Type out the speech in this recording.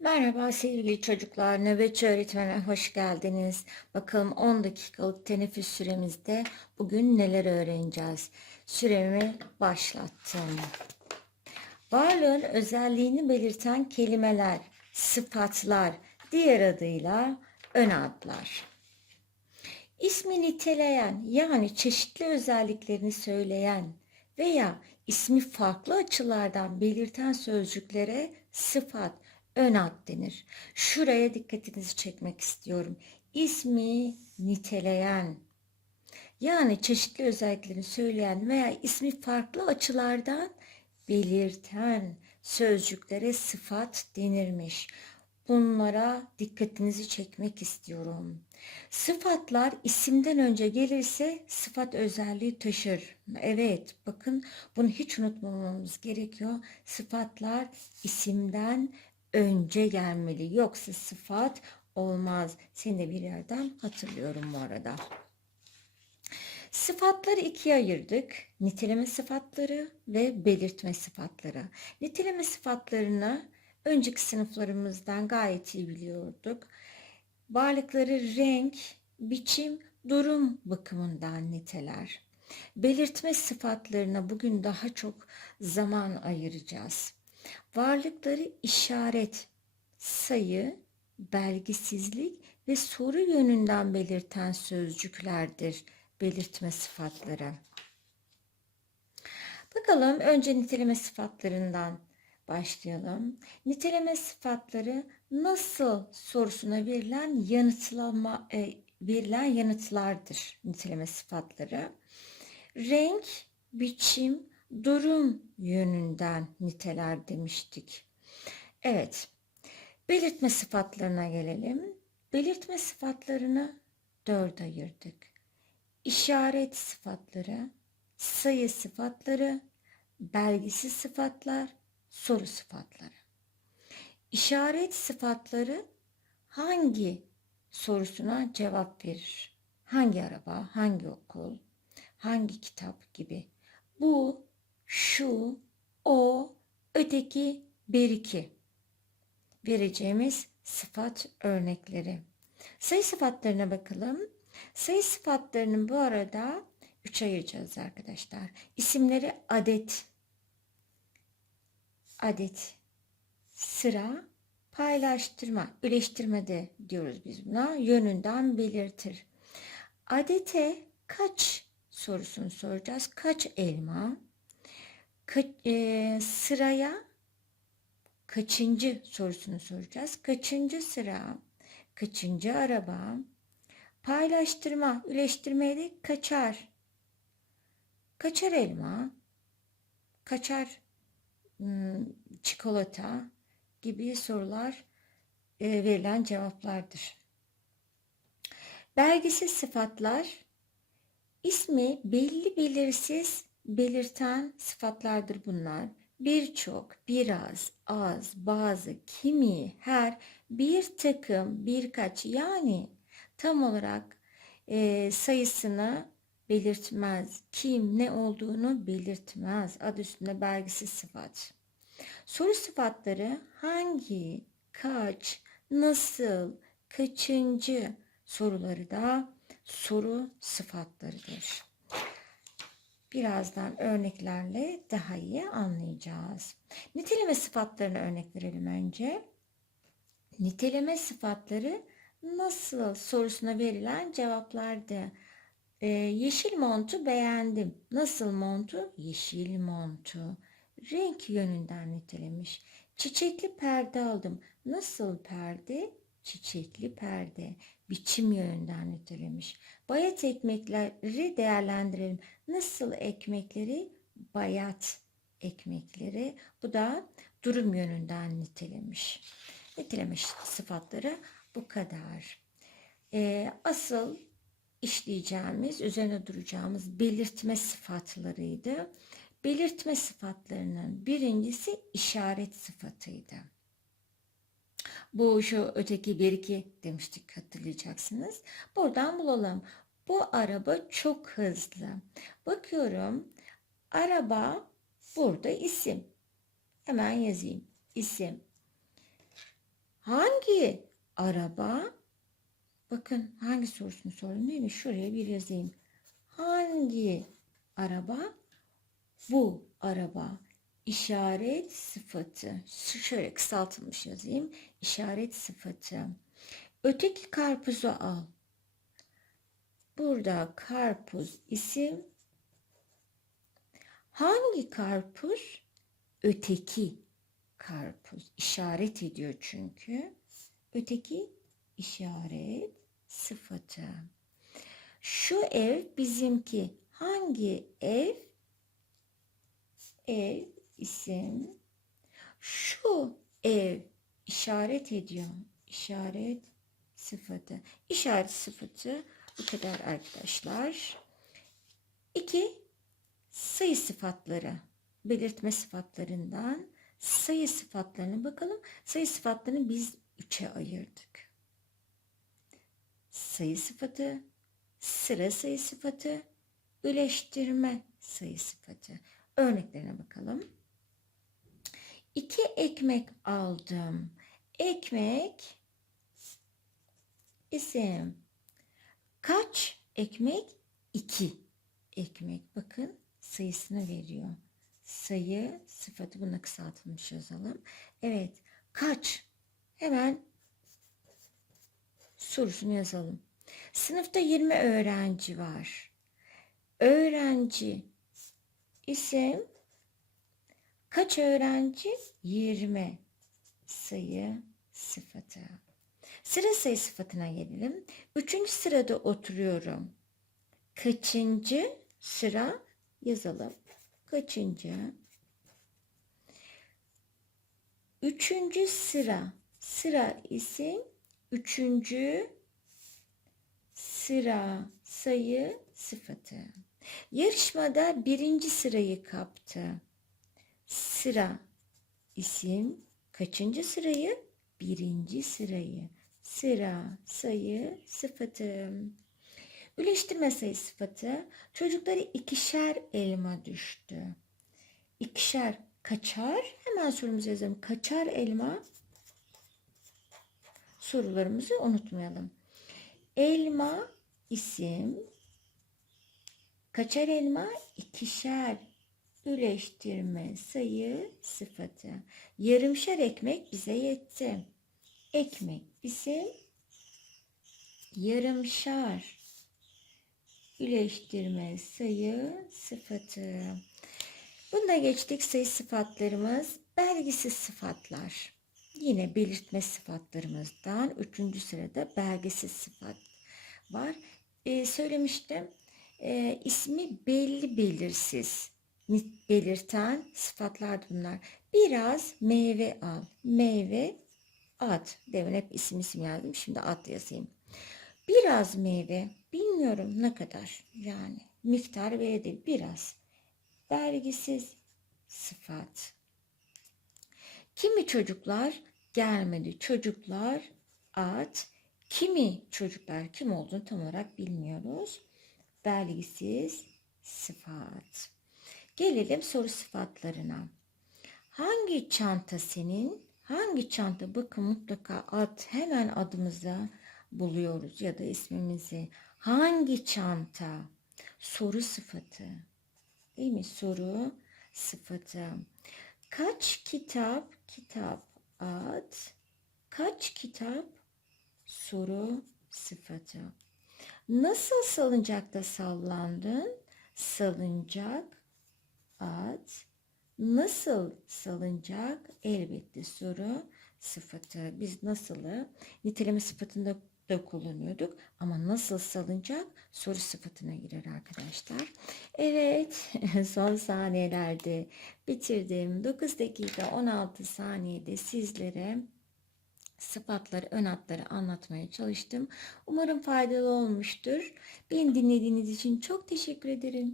Merhaba sevgili çocuklar, nöbetçi öğretmene hoş geldiniz. Bakalım 10 dakikalık teneffüs süremizde bugün neler öğreneceğiz? Süremi başlattım. Varlığın özelliğini belirten kelimeler, sıfatlar, diğer adıyla ön adlar. İsmi niteleyen yani çeşitli özelliklerini söyleyen veya ismi farklı açılardan belirten sözcüklere sıfat, ön ad denir. Şuraya dikkatinizi çekmek istiyorum. İsmi niteleyen yani çeşitli özelliklerini söyleyen veya ismi farklı açılardan belirten sözcüklere sıfat denirmiş. Bunlara dikkatinizi çekmek istiyorum. Sıfatlar isimden önce gelirse sıfat özelliği taşır. Evet, bakın bunu hiç unutmamamız gerekiyor. Sıfatlar isimden önce gelmeli. Yoksa sıfat olmaz. Seni de bir yerden hatırlıyorum bu arada. Sıfatları ikiye ayırdık. Niteleme sıfatları ve belirtme sıfatları. Niteleme sıfatlarını önceki sınıflarımızdan gayet iyi biliyorduk. Varlıkları renk, biçim, durum bakımından niteler. Belirtme sıfatlarına bugün daha çok zaman ayıracağız. Varlıkları işaret, sayı, belgisizlik ve soru yönünden belirten sözcüklerdir belirtme sıfatları. Bakalım önce niteleme sıfatlarından başlayalım. Niteleme sıfatları nasıl sorusuna verilen yanıtlama e, verilen yanıtlardır niteleme sıfatları. Renk, biçim, durum yönünden niteler demiştik. Evet. Belirtme sıfatlarına gelelim. Belirtme sıfatlarını dört ayırdık. İşaret sıfatları, sayı sıfatları, belgisiz sıfatlar, soru sıfatları. İşaret sıfatları hangi sorusuna cevap verir? Hangi araba, hangi okul, hangi kitap gibi. Bu, şu, o, öteki, beriki vereceğimiz sıfat örnekleri. Sayı sıfatlarına bakalım. Sayı sıfatlarının bu arada üç ayıracağız arkadaşlar. İsimleri adet, adet, sıra, paylaştırma, üleştirme de diyoruz biz buna. Yönünden belirtir. Adete kaç sorusunu soracağız. Kaç elma? Ka e, sıraya kaçıncı sorusunu soracağız. Kaçıncı sıra? Kaçıncı araba? Paylaştırma, üleştirmeye de kaçar. Kaçar elma, kaçar hmm, çikolata gibi sorular e, verilen cevaplardır. Belgisiz sıfatlar ismi belli belirsiz belirten sıfatlardır bunlar. Birçok, biraz, az, bazı, kimi, her, bir takım, birkaç yani tam olarak e, sayısını belirtmez. Kim, ne olduğunu belirtmez. Adı üstünde belgisiz sıfat. Soru sıfatları hangi, kaç, nasıl, kaçıncı soruları da soru sıfatlarıdır. Birazdan örneklerle daha iyi anlayacağız. Niteleme sıfatlarını örnek verelim önce. Niteleme sıfatları nasıl sorusuna verilen cevaplardı. Ee, yeşil montu beğendim. Nasıl montu? Yeşil montu. Renk yönünden nitelemiş. Çiçekli perde aldım. Nasıl perde? Çiçekli perde. Biçim yönünden nitelemiş. Bayat ekmekleri değerlendirelim. Nasıl ekmekleri? Bayat ekmekleri. Bu da durum yönünden nitelemiş. Niteleme sıfatları bu kadar. Ee, asıl işleyeceğimiz, üzerine duracağımız belirtme sıfatlarıydı. Belirtme sıfatlarının birincisi işaret sıfatıydı. Bu şu öteki bir iki demiştik hatırlayacaksınız. Buradan bulalım. Bu araba çok hızlı. Bakıyorum. Araba burada isim. Hemen yazayım. İsim. Hangi araba? Bakın hangi sorusunu sordum değil mi? Şuraya bir yazayım. Hangi araba? Bu araba. İşaret sıfatı. Şöyle kısaltılmış yazayım. İşaret sıfatı. Öteki karpuzu al. Burada karpuz isim. Hangi karpuz? Öteki karpuz. İşaret ediyor çünkü. Öteki işaret sıfatı. Şu ev bizimki. Hangi ev? Ev isim. Şu ev işaret ediyor. İşaret sıfatı. İşaret sıfatı bu kadar arkadaşlar. İki sayı sıfatları. Belirtme sıfatlarından sayı sıfatlarına bakalım. Sayı sıfatlarını biz üçe ayırdık. Sayı sıfatı, sıra sayı sıfatı, birleştirme sayı sıfatı. Örneklerine bakalım. İki ekmek aldım. Ekmek isim. Kaç ekmek? İki ekmek. Bakın sayısını veriyor. Sayı sıfatı buna kısaltılmış yazalım. Evet. Kaç? Hemen sorusunu yazalım. Sınıfta 20 öğrenci var. Öğrenci isim kaç öğrenci? 20 sayı sıfatı. Sıra sayı sıfatına gelelim. Üçüncü sırada oturuyorum. Kaçıncı sıra yazalım. Kaçıncı? Üçüncü sıra. Sıra isim. Üçüncü sıra sayı sıfatı. Yarışmada birinci sırayı kaptı. Sıra isim. Kaçıncı sırayı? Birinci sırayı. Sıra sayı sıfatı. Birleştirme sayı sıfatı. Çocukları ikişer elma düştü. İkişer kaçar? Hemen sorumuzu yazalım. Kaçar elma? Sorularımızı unutmayalım. Elma isim. Kaçar elma? İkişer. Birleştirme sayı sıfatı. Yarımşar ekmek bize yetti. Ekmek isim. Yarımşar. Birleştirme sayı sıfatı. Bunda geçtik sayı sıfatlarımız. Belgisiz sıfatlar. Yine belirtme sıfatlarımızdan üçüncü sırada belgesiz sıfat var. Ee, söylemiştim. Ee, ismi belli belirsiz belirten sıfatlar bunlar. Biraz meyve al. Meyve ad. Demin hep isim isim yazdım. Şimdi ad yazayım. Biraz meyve. Bilmiyorum ne kadar. Yani miktar ve değil. Biraz. Belgisiz sıfat. Kimi çocuklar gelmedi. Çocuklar ad. Kimi çocuklar kim olduğunu tam olarak bilmiyoruz. Belgisiz sıfat. Gelelim soru sıfatlarına. Hangi çanta senin? Hangi çanta? Bakın mutlaka ad. Hemen adımızı buluyoruz ya da ismimizi. Hangi çanta? Soru sıfatı. Değil mi? Soru sıfatı. Kaç kitap? Kitap ad. Kaç kitap? Soru sıfatı. Nasıl salıncakta sallandın? Salıncak ad. Nasıl salıncak? Elbette soru sıfatı. Biz nasılı niteleme sıfatında da kullanıyorduk. Ama nasıl salıncak soru sıfatına girer arkadaşlar. Evet son saniyelerde bitirdim. 9 dakika 16 saniyede sizlere sıfatları, ön hatları anlatmaya çalıştım. Umarım faydalı olmuştur. Beni dinlediğiniz için çok teşekkür ederim.